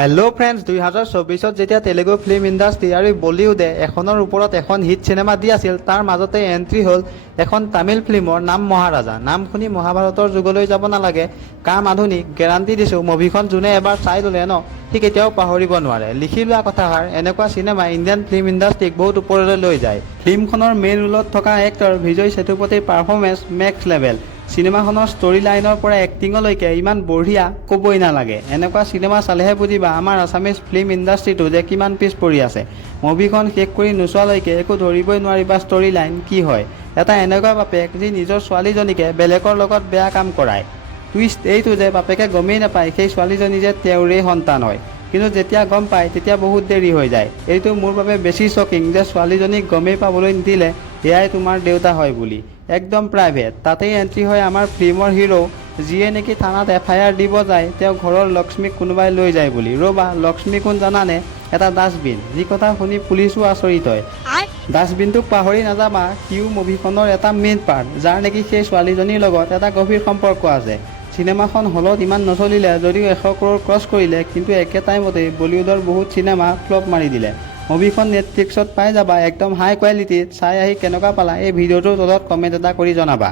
Hello' friends 2024 যেতিয়া Telugu film industry আৰু বলিউডে এখনৰ ওপৰত এখন হিট চিনেমা দি আছিল তাৰ মাজতে এণ্ট্ৰি হ'ল এখন তামিল ফিল্মৰ নাম মহাৰাজা। নাম শুনি মহাভাৰতৰ যুগলৈ যাব নালাগে, কাম আধুনিক, গেৰাণ্টি দিছোঁ মুভিখন যোনে এবাৰ চাই ল'লে ন সি কেতিয়াও পাহৰিব নোৱাৰে। লিখি লোৱা কথাষাৰ, এনেকুৱা চিনেমা ইণ্ডিয়ান ফিল্ম ইণ্ডাষ্ট্ৰিক বহুত ওপৰলৈ লৈ যায়। ফিল্মখনৰ মেইন ৰোলত থকা এক্টৰ বিজয় সেতুপতিৰ পাৰফৰ্মেঞ্চ মেক্স লেভেল। চিনেমাখনৰ ষ্টৰী লাইনৰ পৰা এক্টিঙলৈকে ইমান বঢ়িয়া, ক'বই নালাগে। এনেকুৱা চিনেমা চালেহে বুজিবা আমাৰ আছামিজ ফিল্ম ইণ্ডাষ্ট্ৰিটো যে কিমান পিছ পৰি আছে। মুভিখন শেষ কৰি নোচোৱালৈকে একো ধৰিবই নোৱাৰিবা ষ্টৰী লাইন কি হয়। এটা এনেকুৱা বাপেক যি নিজৰ ছোৱালীজনীকে বেলেগৰ লগত বেয়া কাম কৰায়। টুইষ্ট এইটো যে বাপেকে গমেই নাপায় সেই ছোৱালীজনী যে তেওঁৰেই সন্তান হয়, কিন্তু যেতিয়া গম পায় তেতিয়া বহুত দেৰি হৈ যায়। এইটো মোৰ বাবে বেছি শ্বকিং যে ছোৱালীজনীক গমেই পাবলৈ নিদিলে এয়াই তোমাৰ দেউতা হয় বুলি। একদম প্ৰাইভেট। তাতেই এণ্ট্ৰি হয় আমাৰ ফিল্মৰ হিৰো, যিয়ে নেকি থানাত FIR দিব যায় তেওঁ ঘৰৰ লক্ষ্মীক কোনোবাই লৈ যায় বুলি। ৰ'বা, লক্ষ্মী কোন জানানে? এটা ডাষ্টবিন। যি কথা শুনি পুলিচো আচৰিত হয়। ডাষ্টবিনটোক পাহৰি নাযাবা, সিও মুভিখনৰ এটা মেইন পাৰ্ট, যাৰ নেকি সেই ছোৱালীজনীৰ লগত এটা গভীৰ সম্পৰ্ক আছে। চিনেমাখন হলত ইমান নচলিলে যদিও 100 crore ক্ৰছ কৰিলে, কিন্তু একে টাইমতেই বলিউডৰ বহুত চিনেমা ফ্লপ মাৰি দিলে। মুভিখন নেটফ্লিক্সত পাই যাবা একদম হাই কোৱালিটিত। চাই আহি কেনেকুৱা পালা এই ভিডিঅ'টোৰ তলত কমেণ্ট এটা কৰি জনাবা।